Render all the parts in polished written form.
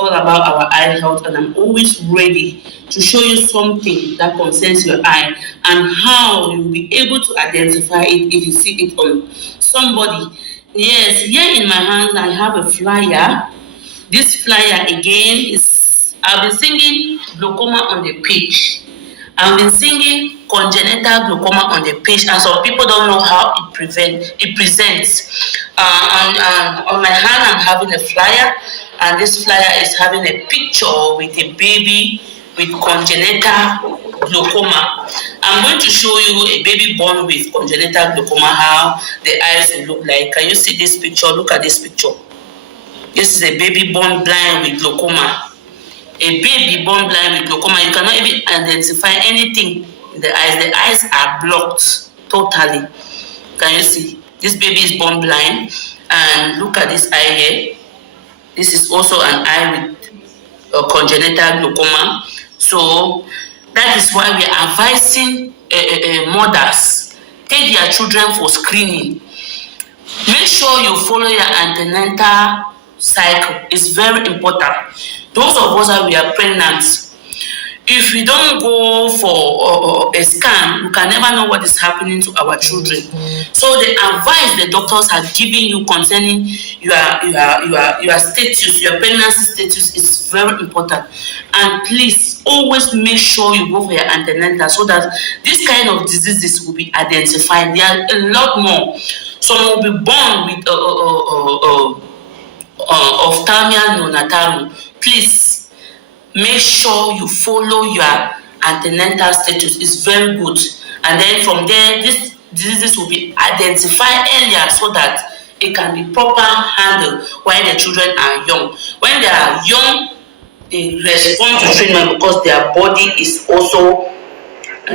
all about our eye health, and I'm always ready to show you something that concerns your eye and how you'll be able to identify it if you see it on somebody. Yes, here in my hands I have a flyer. This flyer again is, I've been singing glaucoma on the page. I've been singing congenital glaucoma on the page, and some people don't know how it presents. And on my hand, I'm having a flyer, and this flyer is having a picture with a baby with congenital glaucoma. I'm going to show you a baby born with congenital glaucoma, how the eyes will look like. Can you see this picture? Look at this picture. This is a baby born blind with glaucoma. A baby born blind with glaucoma, you cannot even identify anything in the eyes. The eyes are blocked totally. Can you see? This baby is born blind, and look at this eye here. This is also an eye with congenital glaucoma. So that is why we are advising mothers, take their children for screening. Make sure you follow your antenatal cycle. It's very important. Those of us that we are pregnant, if we don't go for a scan, we can never know what is happening to our children. So the advice the doctors are giving you concerning your status, your pregnancy status, is very important. And please always make sure you go for your antenatal so that this kind of diseases will be identified. There are a lot more. Some will be born with ophthalmia neonatarum. Please make sure you follow your antenatal status. It's very good. And then from there, these diseases will be identified earlier so that it can be proper handled while the children are young. When they are young, they respond to treatment because their body is also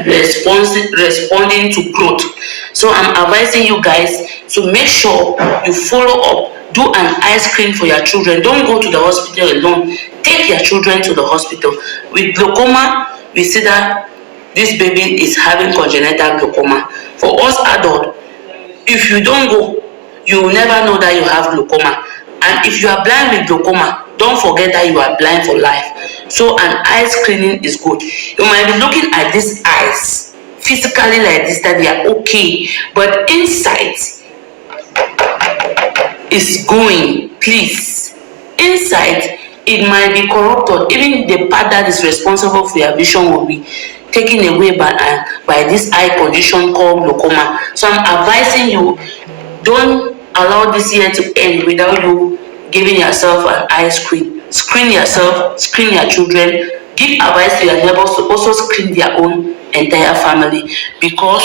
responding to growth. So I'm advising you guys to make sure you follow up. Do an eye screen for your children. Don't go to the hospital alone. Take your children to the hospital. With glaucoma, we see that this baby is having congenital glaucoma. For us adults, if you don't go, you will never know that you have glaucoma. And if you are blind with glaucoma, don't forget that you are blind for life. So an eye screening is good. You might be looking at these eyes physically like this, that they are okay, but inside is going. Please, inside it might be corrupted. Even the part that is responsible for your vision will be taken away by this eye condition called glaucoma. So I'm advising you, don't allow this year to end without you giving yourself an eye screen. Screen yourself, screen your children, give advice to your neighbors to also screen their own entire family, because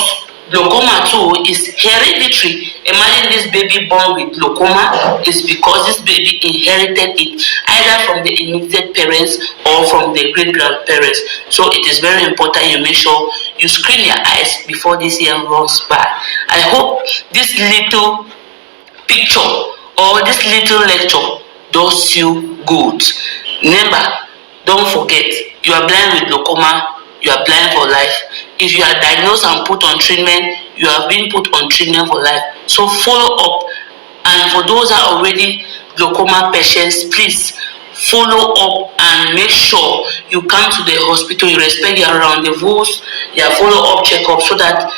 glaucoma too is hereditary. Imagine this baby born with glaucoma is because this baby inherited it either from the immediate parents or from the great grandparents. So it is very important you make sure you screen your eyes before this year runs by. I hope this little picture or this little lecture does you good. Remember, don't forget, you are blind with glaucoma, you are blind for life. If you are diagnosed and put on treatment, you have been put on treatment for life. So follow up. And for those that are already glaucoma patients, please follow up and make sure you come to the hospital, you respect your rendezvous, your follow-up checkup, so that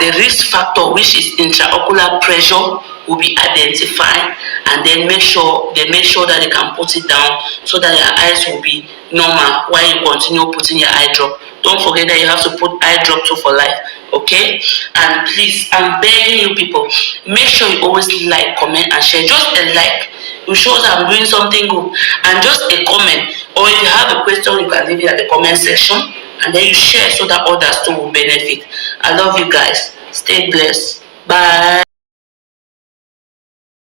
the risk factor, which is intraocular pressure, will be identified, and then make sure that they can put it down so that your eyes will be normal while you continue putting your eye drop. Don't forget that you have to put eye drop too for life, okay? And please, I'm begging you people, make sure you always like, comment, and share. Just a like, it shows I'm doing something good, and just a comment, or if you have a question, you can leave it at the comment section, and then you share so that others too will benefit. I love you guys. Stay blessed. Bye.